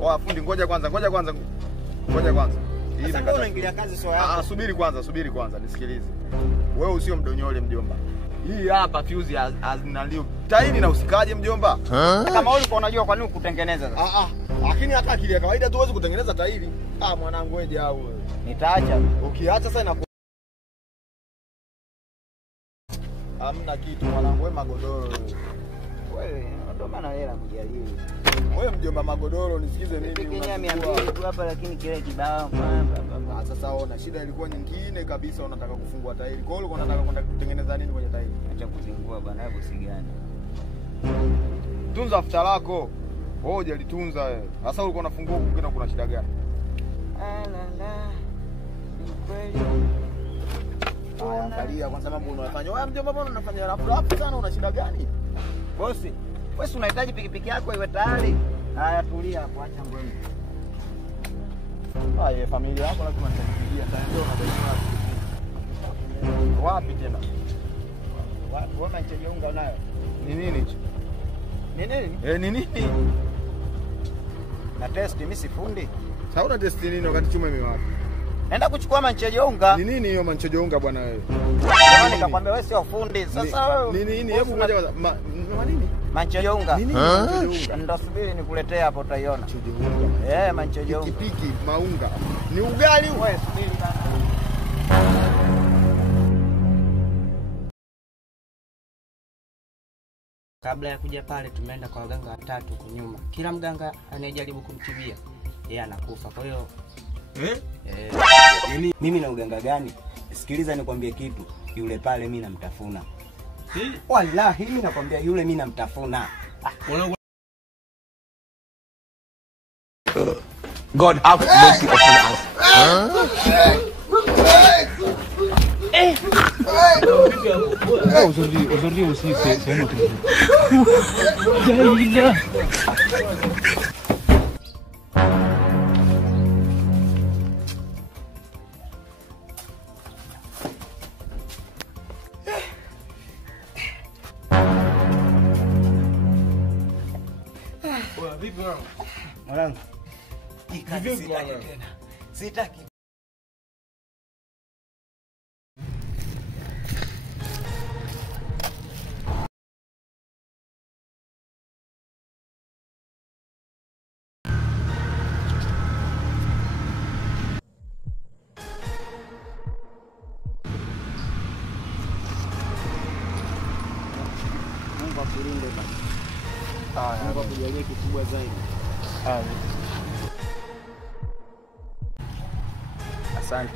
Oa fundi, ngoja kwanza. Sasa mbona unaingilia kazi sio yako? Subiri kwanza nisikilize. Wewe usio mdonyole mjomba. Hii hapa fuse azinalio. Tairi na usikaje mjomba? Kama wewe ulikuwa unajua kwa nini kutengeneza sasa? Lakini hata akili ya kawaida tu huwezi kutengeneza tairi. Mwanangu wewe au wewe. Nitaacha. Ukiacha sasa inakuwa hamna kitu mwanangu, wewe magodoro. Wewe ndio maana hela kujaliwa. Wewe mjomba magodoro, nisikize mimi. Kenya 200 tu hapa lakini kile kibao mamba. Sasa ona shida ilikuwa nyingine kabisa, unataka kufungua tairi. Kwa hiyo unataka kwenda kutengeneza nini kwenye tairi? Acha kuzingua bwana, hebu sigani. Tunza futa lako. Wewe hujalitunza wewe. Sasa ulikuwa unafungua kwingine kuna shida gani? La. Ni kweli. Angalia kwanza mambo unayofanya. Wewe mjomba, mbona unafanya rafu sana, una shida gani? Bosi, wewe unahitaji pikipiki yako iwe tayari. Haya tulia hapo, acha ngome. Familia yako lazima nitakupigia. Sasa ndio unadaiwa wapi tena? Wewe mancheje unga unayo? Ni nini hicho? Ni nini? Ni nini? Na test mimi si fundi. Sasa una test nini wakati chuma imewaka? Naenda kuchukua mancheje unga. Ni nini hiyo mancheje unga bwana wewe? Yaani nikakwambia wewe sio fundi. Sasa wewe nini? Hebu ngoja kwanza. Nini? Mancheje unga. Nini mancheje unga? Ndio subiri nikuletee hapo utaiona. Mancheje unga. Mancheje unga. Pikipiki maunga. Ni ugali wewe, subiri bana. Kabla ya kuja pale tumeenda kwa waganga watatu kwa nyuma. Kila mganga anayejaribu kumtibia yeye anakufa. Kwa hiyo mimi na uganga gani? Sikiliza nikwambie kitu. Yule pale mimi namtafuna. Wallahi mimi nakwambia yule mimi namtafuna. God have mercy upon us. Aujourd'hui aussi c'est notre jour. Vipi bwana? Mwanangu. Sitaki tena. Sitaki. Mungu akulinde bana. Mungu akujalie kikubwa zaidi. Asante.